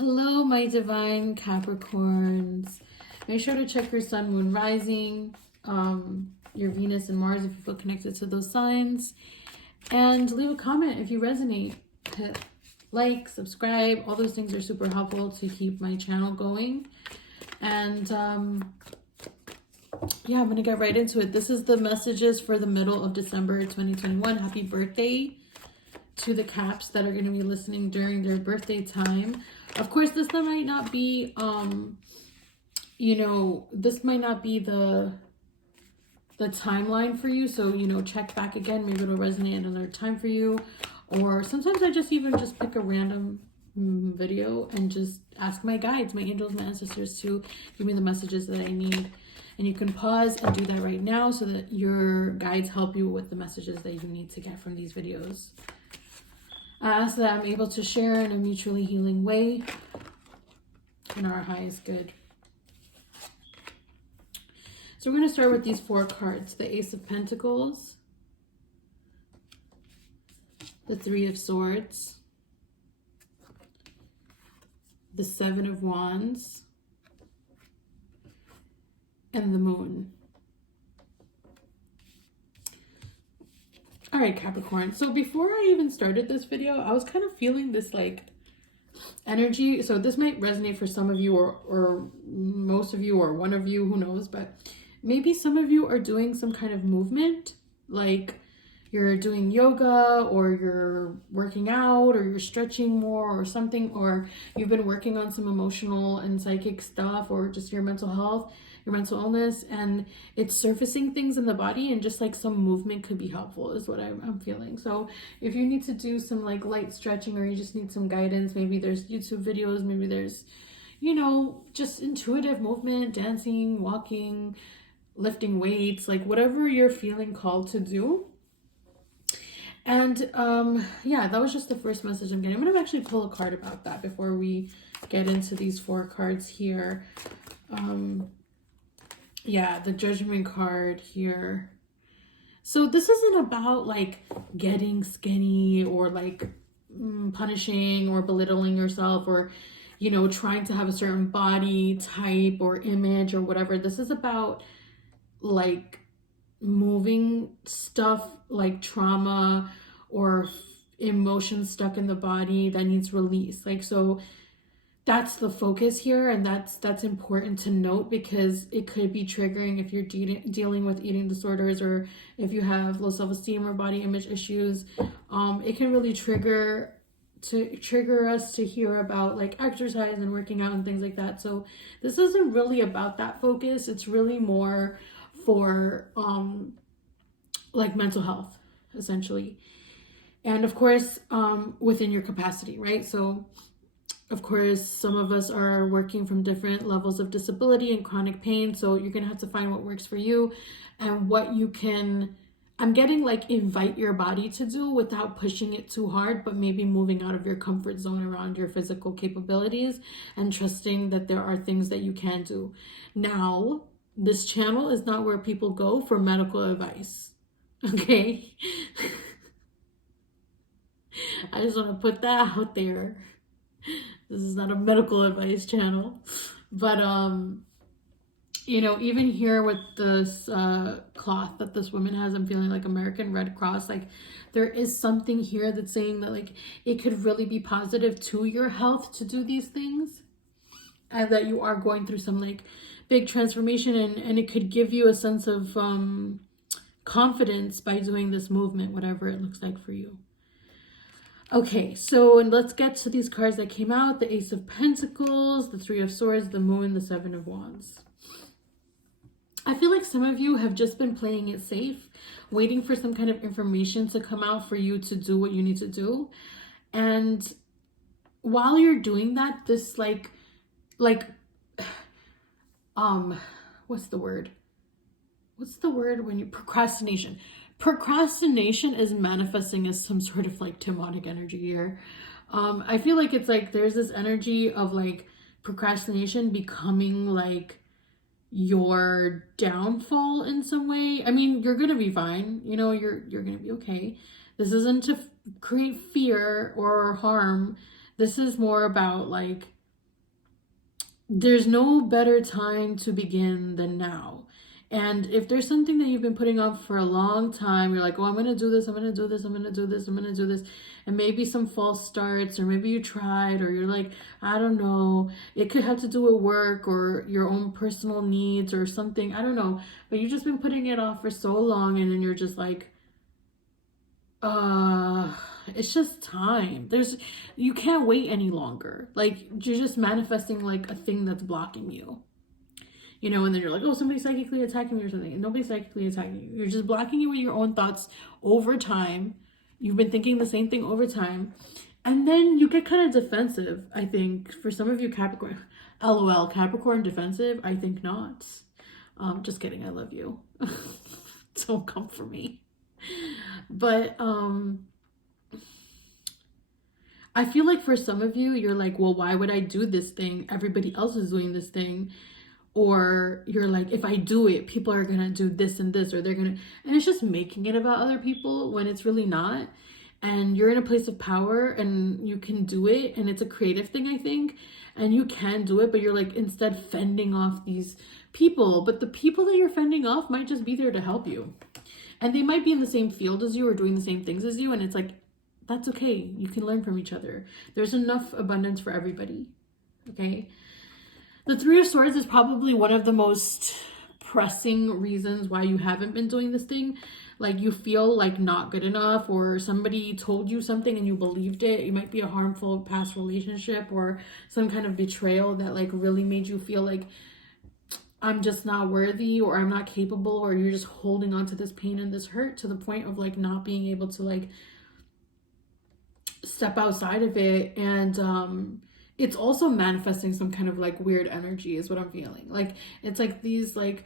Hello, my divine Capricorns. Make sure to check your sun, moon, rising, your Venus and Mars if you feel connected to those signs. And leave a comment if you resonate. Hit like, subscribe. All those things are super helpful to keep my channel going. And yeah, I'm going to get right into it. This is the messages for the middle of December 2021. Happy birthday to the Caps that are going to be listening during their birthday time. Of course, this might not be, this might not be the timeline for you. So, check back again. Maybe it'll resonate at another time for you. Or sometimes I just pick a random video and just ask my guides, my angels, my ancestors to give me the messages that I need. And you can pause and do that right now so that your guides help you with the messages that you need to get from these videos. I ask that I'm able to share in a mutually healing way in our highest good. So we're going to start with these 4 cards. The Ace of Pentacles, the 3 of Swords, the 7 of Wands, and the Moon. All right, Capricorn. So before I even started this video, I was kind of feeling this energy. So this might resonate for some of you or most of you or one of you, who knows, but maybe some of you are doing some kind of movement, like you're doing yoga or you're working out or you're stretching more or something, or you've been working on some emotional and psychic stuff or just your mental health, your mental illness, and it's surfacing things in the body, and just some movement could be helpful is what I'm feeling. So if you need to do some light stretching, or you just need some guidance, maybe there's YouTube videos, maybe there's just intuitive movement, dancing, walking, lifting weights, whatever you're feeling called to do. And yeah, that was just the first message I'm getting. I'm gonna actually pull a card about that before we get into these 4 cards here. Yeah, the Judgment card here. So this isn't about getting skinny or punishing or belittling yourself, or trying to have a certain body type or image or whatever. This is about moving stuff like trauma or emotions stuck in the body that needs release. So that's the focus here, and that's important to note, because it could be triggering if you're dealing with eating disorders, or if you have low self-esteem or body image issues. It can really trigger us to hear about exercise and working out and things like that. So this isn't really about that focus. It's really more for mental health, essentially, and of course within your capacity, right? So of course, some of us are working from different levels of disability and chronic pain. So you're going to have to find what works for you and what you can, I'm getting invite your body to do without pushing it too hard, but maybe moving out of your comfort zone around your physical capabilities and trusting that there are things that you can do. Now, this channel is not where people go for medical advice. Okay? I just want to put that out there. This is not a medical advice channel, but even here with this cloth that this woman has, I'm feeling American Red Cross. There is something here that's saying that it could really be positive to your health to do these things, and that you are going through some big transformation, and it could give you a sense of confidence by doing this movement, whatever it looks like for you. Okay, so let's get to these cards that came out. The Ace of Pentacles, the 3 of Swords, the Moon, the 7 of Wands. I feel like some of you have just been playing it safe, waiting for some kind of information to come out for you to do what you need to do. And while you're doing that, this what's the word? What's the word when you procrastination? Procrastination is manifesting as some sort of demonic energy here. I feel like it's there's this energy of procrastination becoming your downfall in some way. I mean, you're gonna be fine. You're gonna be okay. This isn't to create fear or harm. This is more about there's no better time to begin than now. And if there's something that you've been putting off for a long time, you're like, oh, I'm going to do this, I'm going to do this, I'm going to do this, I'm going to do this. And maybe some false starts, or maybe you tried, or you're like, I don't know. It could have to do with work or your own personal needs or something. I don't know. But you've just been putting it off for so long, and then you're just like, it's just time. You can't wait any longer. Like, you're just manifesting like a thing that's blocking you. You know, and then you're like, oh, somebody's psychically attacking me or something. And nobody's psychically attacking you. You're just blocking you with your own thoughts over time. You've been thinking the same thing over time. And then you get kind of defensive, I think. For some of you, Capricorn, LOL, Capricorn defensive? I think not. Just kidding, I love you. Don't come for me. But I feel like for some of you, you're like, well, why would I do this thing? Everybody else is doing this thing. Or you're like, if I do it, people are gonna do this and this, or they're gonna, and it's just making it about other people when it's really not. And you're in a place of power and you can do it, and it's a creative thing, I think, and you can do it, but you're like instead fending off these people. But the people that you're fending off might just be there to help you, and they might be in the same field as you or doing the same things as you, and it's like, that's okay. You can learn from each other. There's enough abundance for everybody. Okay. The Three of Swords is probably one of the most pressing reasons why you haven't been doing this thing. Like, you feel like not good enough, or somebody told you something and you believed it. It might be a harmful past relationship or some kind of betrayal that like really made you feel like I'm just not worthy, or I'm not capable, or you're just holding on to this pain and this hurt to the point of like not being able to like step outside of it. And it's also manifesting some kind of like weird energy is what I'm feeling. Like, it's like these like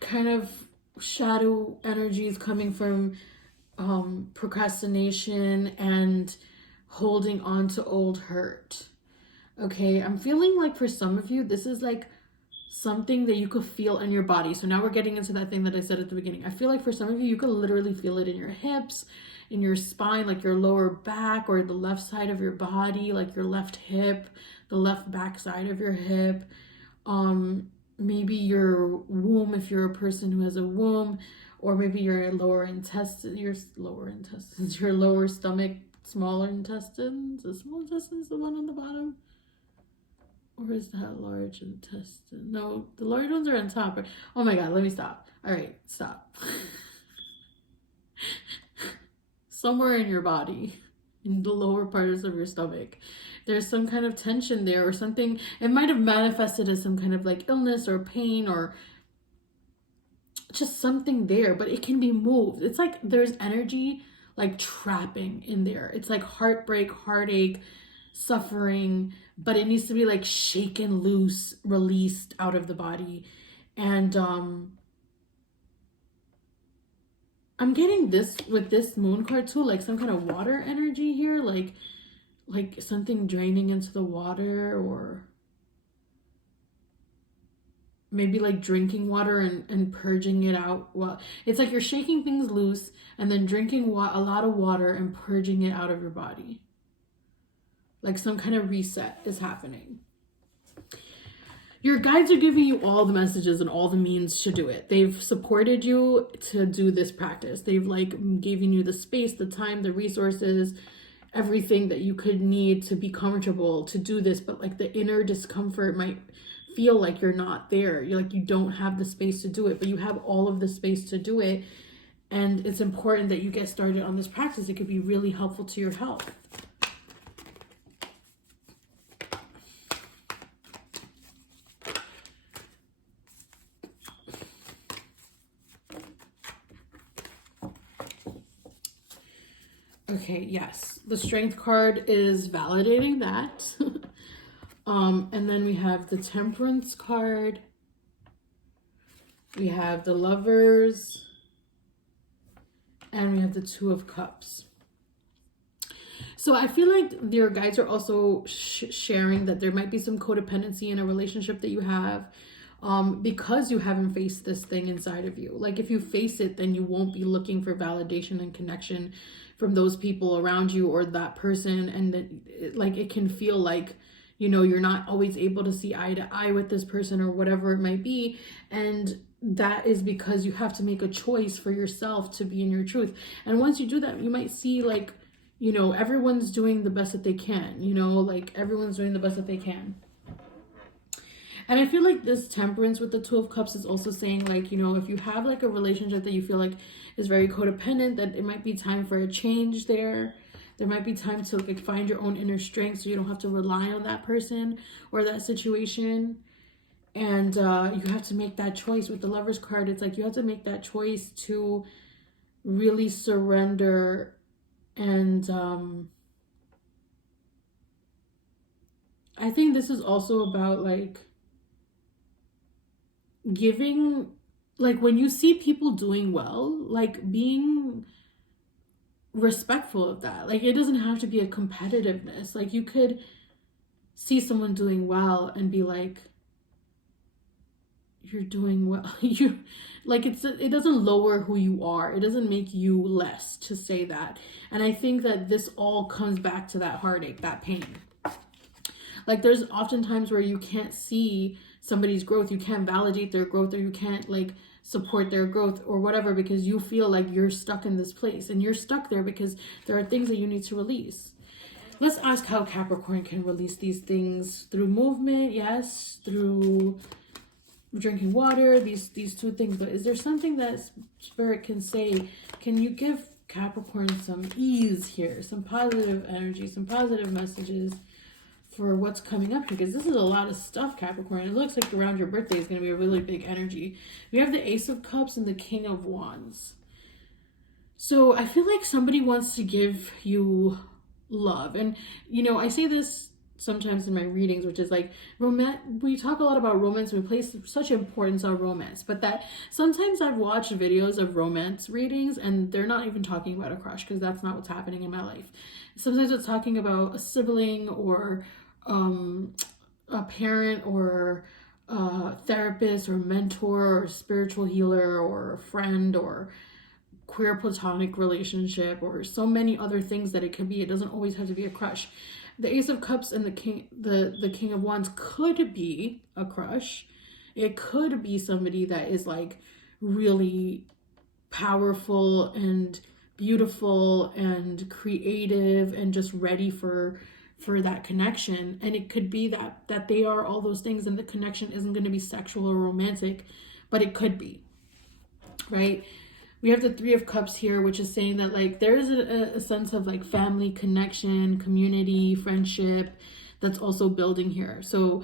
kind of shadow energies coming from procrastination and holding on to old hurt. Okay, I'm feeling like for some of you, this is like something that you could feel in your body. So now we're getting into that thing that I said at the beginning. I feel like for some of you, you could literally feel it in your hips, in your spine, like your lower back or the left side of your body, like your left hip, the left back side of your hip. Maybe your womb, if you're a person who has a womb, or maybe your lower intestine, your lower stomach, smaller intestines. The small intestine is the one on the bottom. Or is that large intestine? No, the large ones are on top. Oh my God, let me stop. All right, stop. Somewhere in your body, in the lower parts of your stomach, there's some kind of tension there or something. It might have manifested as some kind of like illness or pain or just something there, but it can be moved. It's like there's energy like trapping in there. It's like heartbreak, heartache, suffering, but it needs to be like shaken loose, released out of the body. And I'm getting this with this moon card too, like some kind of water energy here, like something draining into the water, or maybe like drinking water and purging it out. Well, it's like you're shaking things loose and then drinking a lot of water and purging it out of your body. Like some kind of reset is happening. Your guides are giving you all the messages and all the means to do it. They've supported you to do this practice. They've like given you the space, the time, the resources, everything that you could need to be comfortable to do this. But like the inner discomfort might feel like you're not there. You're like, you don't have the space to do it, but you have all of the space to do it. And it's important that you get started on this practice. It could be really helpful to your health. Okay, yes. The Strength card is validating that. And then we have the Temperance card. We have the Lovers. And we have the Two of Cups. So I feel like your guides are also sharing that there might be some codependency in a relationship that you have. Because you haven't faced this thing inside of you. Like if you face it, then you won't be looking for validation and connection from those people around you or that person. And that, like, it can feel like you know, you're not always able to see eye to eye with this person or whatever it might be. And that is because you have to make a choice for yourself to be in your truth. And once you do that, you might see like, you know, everyone's doing the best that they can, you know, like everyone's doing the best that they can. And I feel like this temperance with the Two of Cups is also saying like, you know, if you have like a relationship that you feel like is very codependent, that it might be time for a change there. There might be time to like find your own inner strength so you don't have to rely on that person or that situation. And you have to make that choice. With the Lover's card, it's like you have to make that choice to really surrender. And I think this is also about like giving, like when you see people doing well, like being respectful of that. Like it doesn't have to be a competitiveness. Like you could see someone doing well and be like, you're doing well. You like, it doesn't lower who you are. It doesn't make you less to say that. And I think that this all comes back to that heartache, that pain. Like there's often times where you can't see somebody's growth, you can't validate their growth, or you can't like support their growth or whatever, because you feel like you're stuck in this place, and you're stuck there because there are things that you need to release. Let's ask how Capricorn can release these things through movement, yes, through drinking water, these two things. But is there something that Spirit can say? Can you give Capricorn some ease here, some positive energy, some positive messages for what's coming up? Because this is a lot of stuff, Capricorn. It looks like around your birthday is going to be a really big energy. We have the Ace of Cups and the King of Wands. So I feel like somebody wants to give you love. And, you know, I say this sometimes in my readings, which is like we talk a lot about romance, we place such importance on romance, but that sometimes I've watched videos of romance readings and they're not even talking about a crush, because that's not what's happening in my life. Sometimes it's talking about a sibling or a parent or a therapist or mentor or spiritual healer or a friend or queer platonic relationship or so many other things that it could be. It doesn't always have to be a crush. The Ace of Cups and the King of Wands could be a crush. It could be somebody that is like really powerful and beautiful and creative and just ready for that connection. And it could be that they are all those things, and the connection isn't going to be sexual or romantic, but it could be, right? We have the Three of Cups here, which is saying that like there's a sense of like family connection, community, friendship that's also building here. So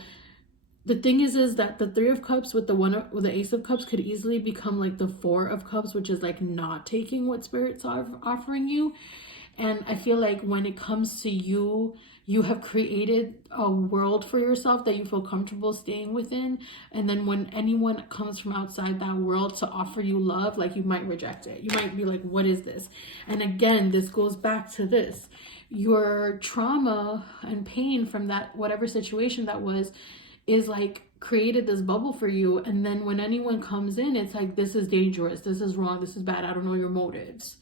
the thing is that the Three of Cups with the Ace of Cups could easily become like the Four of Cups, which is like not taking what Spirit's offering you. And I feel like when it comes to you, you have created a world for yourself that you feel comfortable staying within. And then when anyone comes from outside that world to offer you love, like you might reject it. You might be like, what is this? And again, this goes back to this. Your trauma and pain from that, whatever situation that was, is like created this bubble for you. And then when anyone comes in, it's like, this is dangerous. This is wrong. This is bad. I don't know your motives.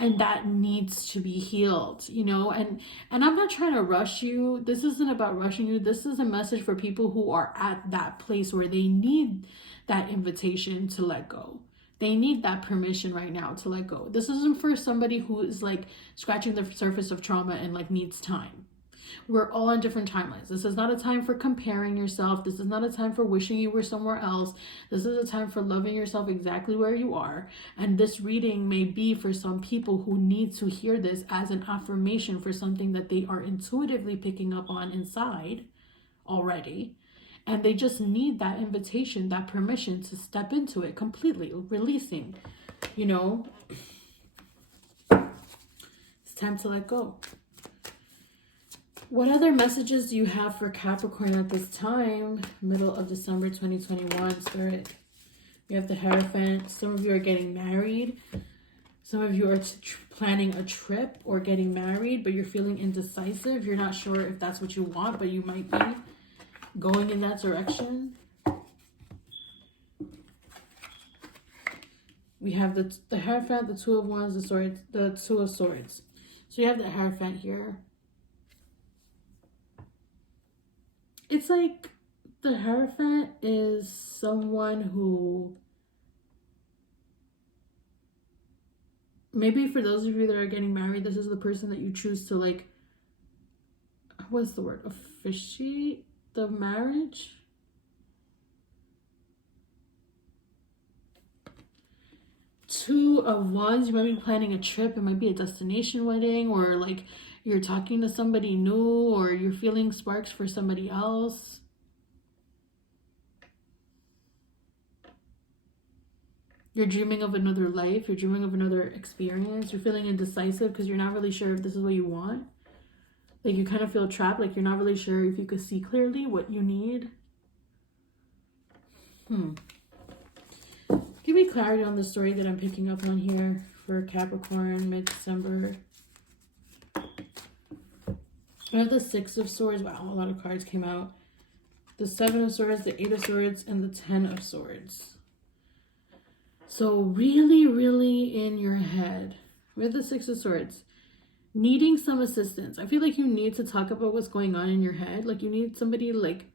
And that needs to be healed, you know, and I'm not trying to rush you. This isn't about rushing you. This is a message for people who are at that place where they need that invitation to let go. They need that permission right now to let go. This isn't for somebody who is like scratching the surface of trauma and like needs time. We're all on different timelines. This is not a time for comparing yourself. This is not a time for wishing you were somewhere else. This is a time for loving yourself exactly where you are. And this reading may be for some people who need to hear this as an affirmation for something that they are intuitively picking up on inside already. And they just need that invitation, that permission to step into it completely, releasing, you know. It's time to let go. What other messages do you have for Capricorn at this time? Middle of December 2021, Spirit. You have the Hierophant. Some of you are getting married. Some of you are planning a trip or getting married, but you're feeling indecisive. You're not sure if that's what you want, but you might be going in that direction. We have the Hierophant, the Two of Wands, the Two of Swords. So you have the Hierophant here. It's like the Hierophant is someone who, maybe for those of you that are getting married, this is the person that you choose to, like, what's the word? Officiate the marriage? Two of Wands, you might be planning a trip. It might be a destination wedding, or like you're talking to somebody new, or you're feeling sparks for somebody else. You're dreaming of another life. You're dreaming of another experience. You're feeling indecisive because you're not really sure if this is what you want. Like you kind of feel trapped. Like you're not really sure if you could see clearly what you need. Give me clarity on the story that I'm picking up on here for Capricorn, mid-December. I have the Six of Swords. Wow, a lot of cards came out. The Seven of Swords, the Eight of Swords, and the Ten of Swords. So really, really in your head with the Six of Swords, needing some assistance. I feel like you need to talk about what's going on in your head. Like you need somebody, like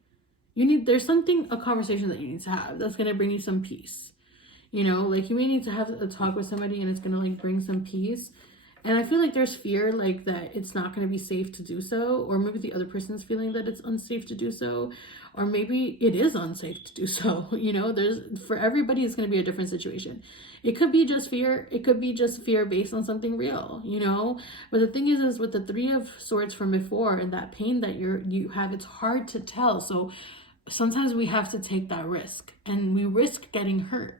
there's something, a conversation that you need to have that's going to bring you some peace. You know, like you may need to have a talk with somebody and it's going to like bring some peace. And I feel like there's fear, like that it's not going to be safe to do so. Or maybe the other person's feeling that it's unsafe to do so. Or maybe it is unsafe to do so. You know, for everybody, it's going to be a different situation. It could be just fear. It could be just fear based on something real, you know. But the thing is with the Three of Swords from before and that pain that you have, it's hard to tell. So sometimes we have to take that risk, and we risk getting hurt.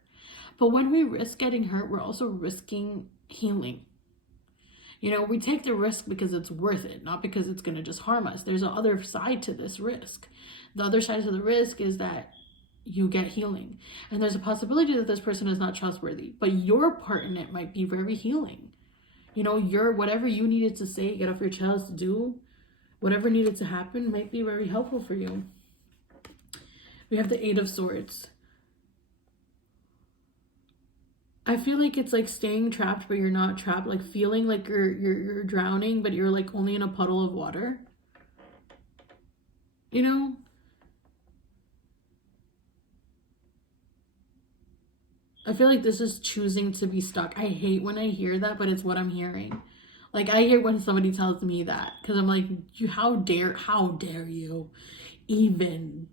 But when we risk getting hurt, we're also risking healing. You know, we take the risk because it's worth it, not because it's going to just harm us. There's another side to this risk. The other side of the risk is that you get healing. And there's a possibility that this person is not trustworthy, but your part in it might be very healing. You know, whatever you needed to say, get off your chest, to do, whatever needed to happen might be very helpful for you. We have the Eight of Swords. I feel like it's like staying trapped, but you're not trapped. Like feeling like you're drowning, but you're like only in a puddle of water. You know? I feel like this is choosing to be stuck. I hate when I hear that, but it's what I'm hearing. Like I hear when somebody tells me that, because I'm like, how dare you even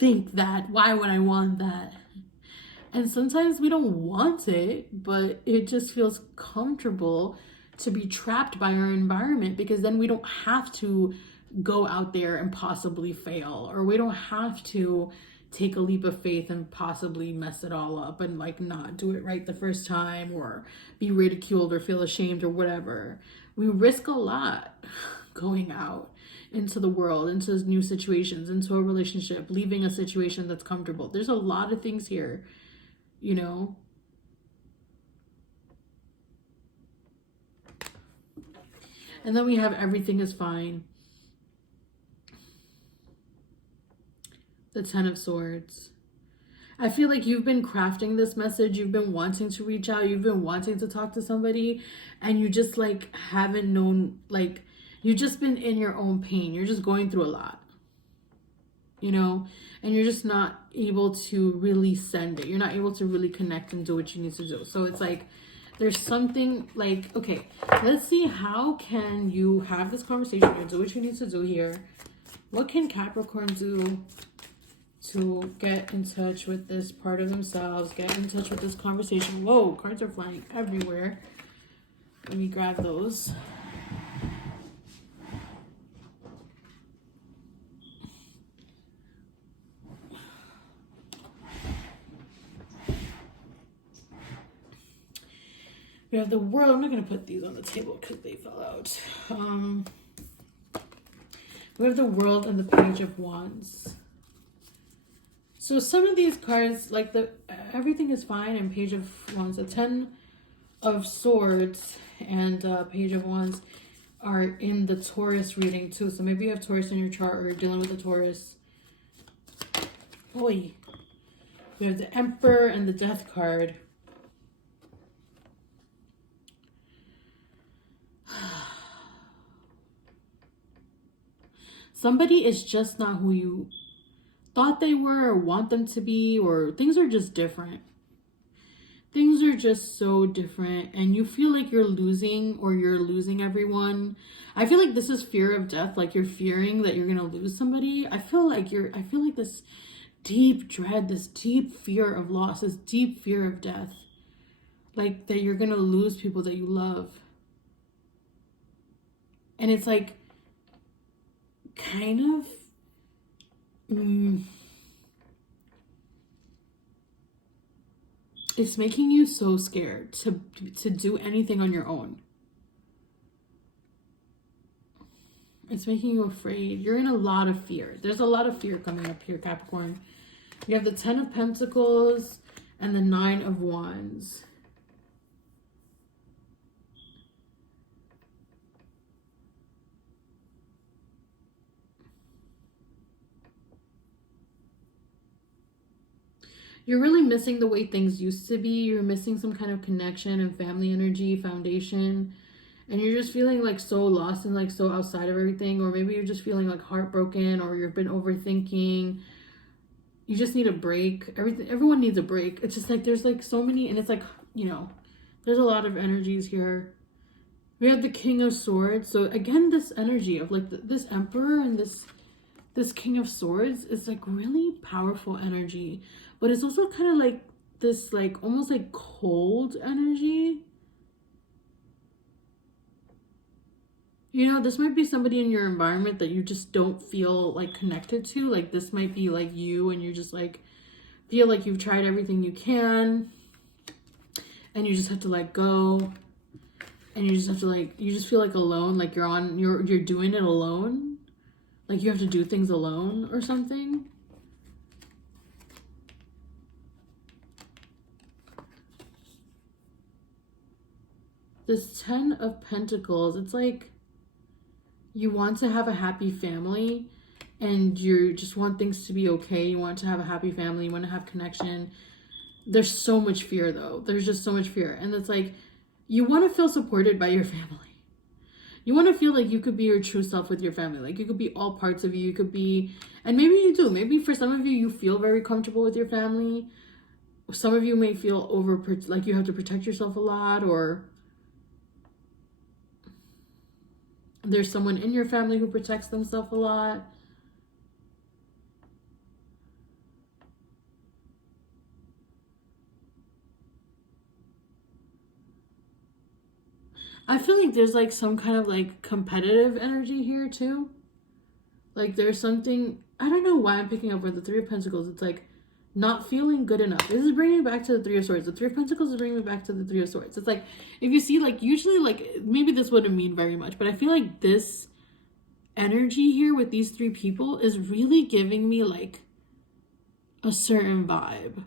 think that? Why would I want that? And sometimes we don't want it, but it just feels comfortable to be trapped by our environment, because then we don't have to go out there and possibly fail, or we don't have to take a leap of faith and possibly mess it all up and like not do it right the first time, or be ridiculed or feel ashamed or whatever. We risk a lot going out into the world, into new situations, into a relationship, leaving a situation that's comfortable. There's a lot of things here. You know, and then we have everything is fine. The Ten of Swords. I feel like you've been crafting this message. You've been wanting to reach out. You've been wanting to talk to somebody, and you just like haven't known, like you've just been in your own pain. You're just going through a lot, you know, and you're just not able to really send it. You're not able to really connect and do what you need to do. So it's like there's something like, okay, let's see, how can you have this conversation and do what you need to do here? What can Capricorn do to get in touch with this part of themselves, get in touch with this conversation? Whoa, cards are flying everywhere. Let me grab those. We have the World. I'm not going to put these on the table because they fell out. We have the World and the Page of Wands. So some of these cards, like everything is fine, and Page of Wands, the Ten of Swords and Page of Wands are in the Taurus reading too. So maybe you have Taurus in your chart, or you're dealing with a Taurus. Boy, we have the Emperor and the Death card. Somebody is just not who you thought they were or want them to be, or things are just different. Things are just so different, and you feel like you're losing, or you're losing everyone. I feel like this is fear of death, like you're fearing that you're gonna lose somebody. I feel like this deep dread, this deep fear of loss, this deep fear of death. Like that you're gonna lose people that you love. And it's like kind of it's making you so scared to do anything on your own. It's making you afraid. You're in a lot of fear. There's a lot of fear coming up here, Capricorn. You have the 10 of Pentacles and the 9 of Wands. You're really missing the way things used to be. You're missing some kind of connection and family energy, foundation. And you're just feeling like so lost and like so outside of everything. Or maybe you're just feeling like heartbroken, or you've been overthinking. You just need a break. Everyone needs a break. It's just like there's like so many, and it's like, you know, there's a lot of energies here. We have the King of Swords. So again, this energy of like this Emperor and this King of Swords is like really powerful energy. But it's also kind of like this like almost like cold energy. You know, this might be somebody in your environment that you just don't feel like connected to. Like this might be like you, and you just like feel like you've tried everything you can, and you just have to let go. And you just have to like, you just feel like alone, like you're doing it alone. Like you have to do things alone or something. This 10 of Pentacles, it's like you want to have a happy family, and you just want things to be okay. You want to have a happy family. You want to have connection. There's so much fear though. There's just so much fear. And it's like, you want to feel supported by your family. You want to feel like you could be your true self with your family. Like you could be all parts of you. You could be, and maybe you do. Maybe for some of you, you feel very comfortable with your family. Some of you may feel like you have to protect yourself a lot, or there's someone in your family who protects themselves a lot. I feel like there's like some kind of like competitive energy here too. Like there's something, I don't know why I'm picking up with the 3 of Pentacles. It's like not feeling good enough. This is bringing me back to the 3 of Swords. The 3 of Pentacles is bringing me back to the 3 of Swords. It's like, if you see, like usually like maybe this wouldn't mean very much, but I feel like this energy here with these 3 people is really giving me like a certain vibe.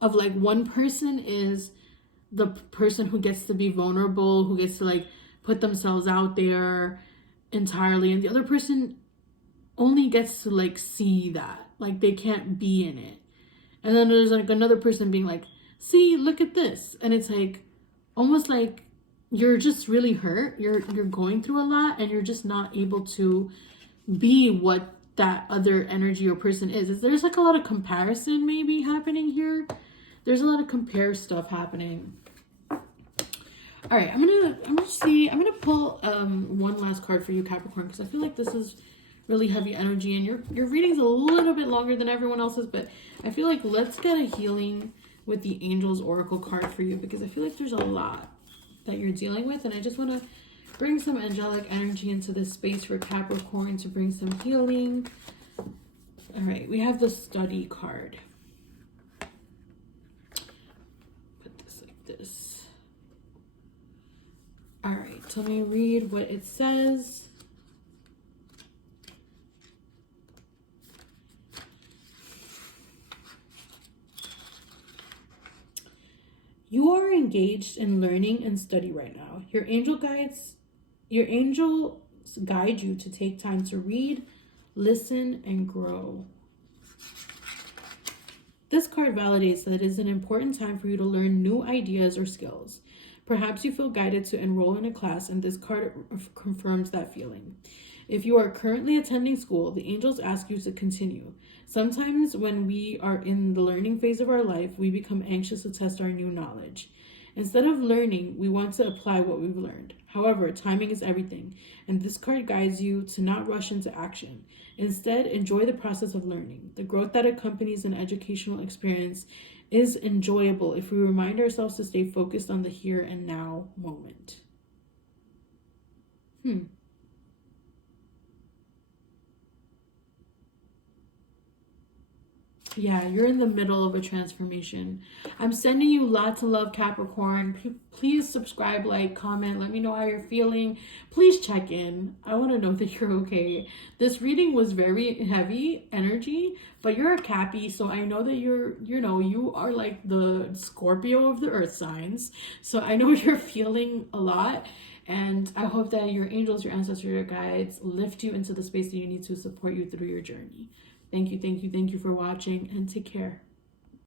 Of like one person is the person who gets to be vulnerable, who gets to like put themselves out there entirely, and the other person only gets to like see that, like they can't be in it. And then there's like another person being like, see, look at this. And it's like almost like you're just really hurt, you're going through a lot, and you're just not able to be what that other energy or person is. There's like a lot of comparison maybe happening here. There's a lot of compare stuff happening. All right, I'm gonna pull one last card for you, Capricorn, because I feel like this is really heavy energy, and your reading's a little bit longer than everyone else's, but I feel like let's get a healing with the Angels Oracle card for you, because I feel like there's a lot that you're dealing with, and I just want to bring some angelic energy into this space for Capricorn to bring some healing. All right, we have the Study card. Put this like this. All right, so let me read what it says. You are engaged in learning and study right now. Your angels guide you to take time to read, listen, and grow. This card validates that it is an important time for you to learn new ideas or skills. Perhaps you feel guided to enroll in a class, and this card confirms that feeling. If you are currently attending school, the angels ask you to continue. Sometimes when we are in the learning phase of our life, we become anxious to test our new knowledge. Instead of learning, we want to apply what we've learned. However, timing is everything, and this card guides you to not rush into action. Instead, enjoy the process of learning. The growth that accompanies an educational experience is enjoyable if we remind ourselves to stay focused on the here and now moment. Yeah, you're in the middle of a transformation. I'm sending you lots of love, Capricorn. Please subscribe, like, comment. Let me know how you're feeling. Please check in. I want to know that you're okay. This reading was very heavy energy, but you're a Cappy, so I know that you are like the Scorpio of the earth signs. So I know you're feeling a lot. And I hope that your angels, your ancestors, your guides lift you into the space that you need to support you through your journey. Thank you for watching, and take care.